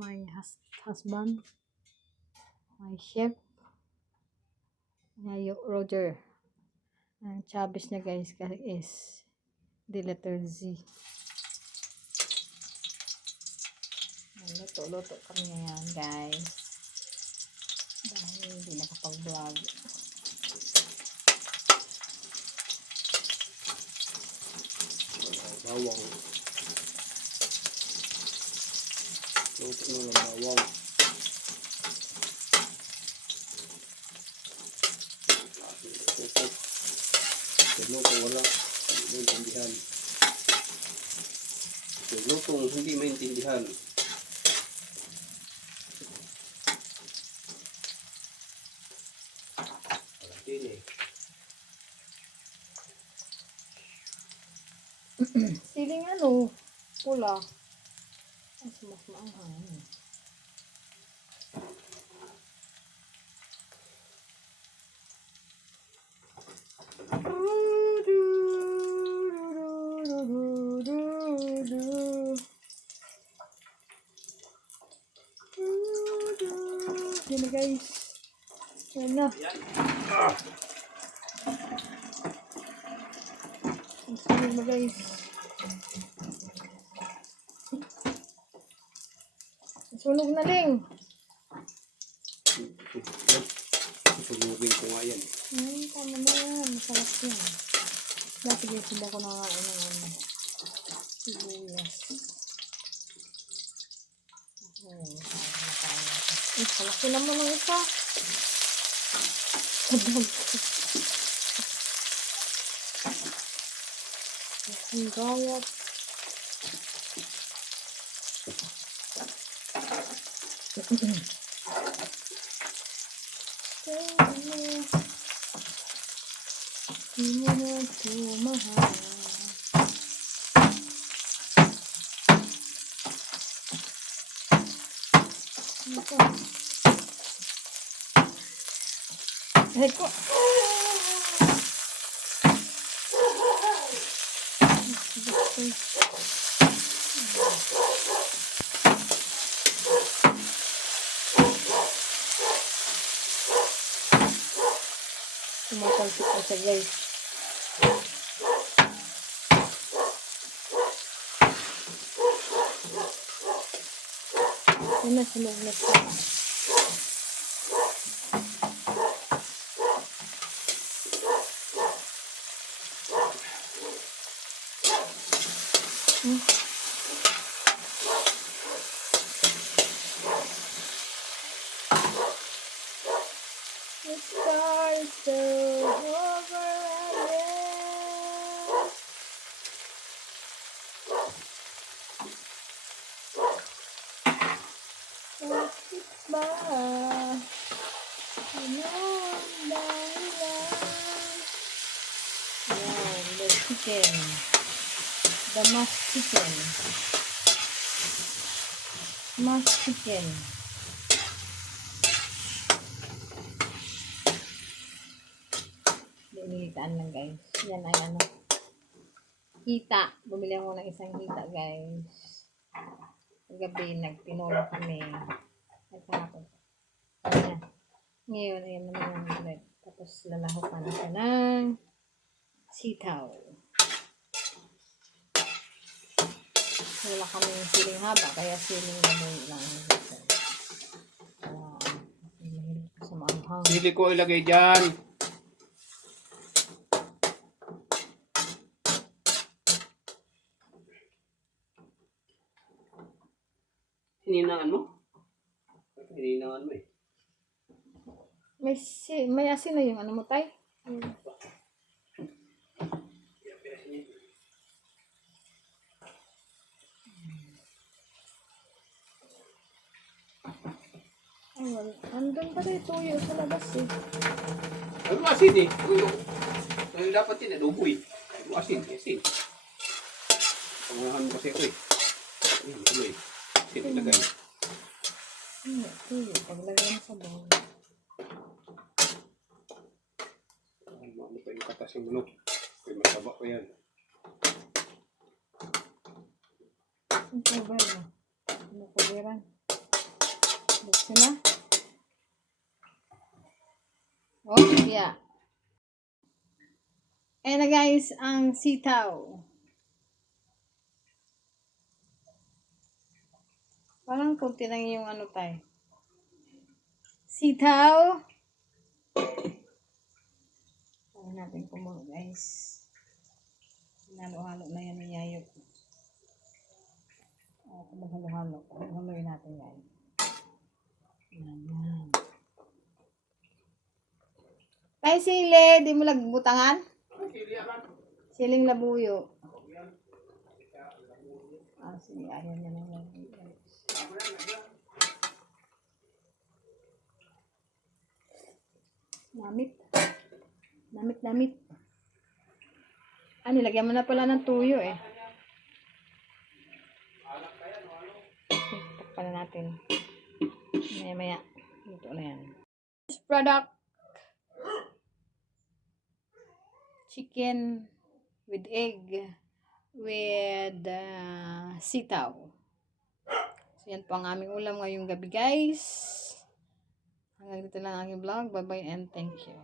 my husband, my chef, Roger. Ang chabis niya guys is the letter Z. Luto-luto kami ngayon guys. Dahil hindi nakapag-vlog. Bawang. Luto na lang bawang. Luto wala. Hindi maintindihan. Luto hindi maintindihan. Siling ano, pula. Mas maanghang. Yan na guys. Yan na. Yan na guys. Sunog na ling. Sunugin ko nga yan. Tama na yan. Masarap yan. Dati guys, hindi ako nakain ng ano. Sibuyas. Palaki naman ng isa. Ang gayat. Hindi mo na tumahal. Ito. Ay ko. Tumatalsik na siya guys. Yan na sunog na siya. The stars are over again. It's by the chicken, the mashed chicken. Binilitaan lang guys. Yan ay ano. Hita. Bumili ako ng isang hita guys. Gabi nagtinola kami. At hapon. Ayan. Ngayon ayan naman yung bread. Tapos lalahukan na siya ng sitaw. Wala kami yung siling haba. Kaya siling naman lang. Mahilig ko sa maanghang. Sili ko ilagay dyan. Hininaan mo? Hininaan mo eh. May asin na yung ano mo tay? Ay, wala. Andun pa tayo tuyo sa labas eh. Ano asin eh? Tuyo. Ano dapat yun? Adobo eh. Ano asin? Asin. Pangahan mo kasi ito eh. Ano eh? Asin ilagay. Tuyo. Paglagay mo sa bowl. Ano pa yung katas yung bulok? Kaya masaba ko yan. Ang cover mo. Ano coveran? Buksan na. Oh, yeah. Ayan na guys, ang sitaw. Parang kunti lang yung ano tayo. Sitaw. Tawag natin kumulo guys. Halo-halo na yan ni Yayot. Halo-halo. Halo-haloin natin guys. Yan. Tay sili, di mo lagbutangan? Siling labuyo. Ah, sige, ayaw niya na lang. Namit. Namit. Ah, nilagyan mo na pala ng tuyo eh. Takpan na natin. Maya. Ito na yan. This product. Chicken with egg. With sitaw. So, yan po ang aming ulam ngayong gabi guys. Hanggang dito lang ang aking vlog. Bye-bye and thank you.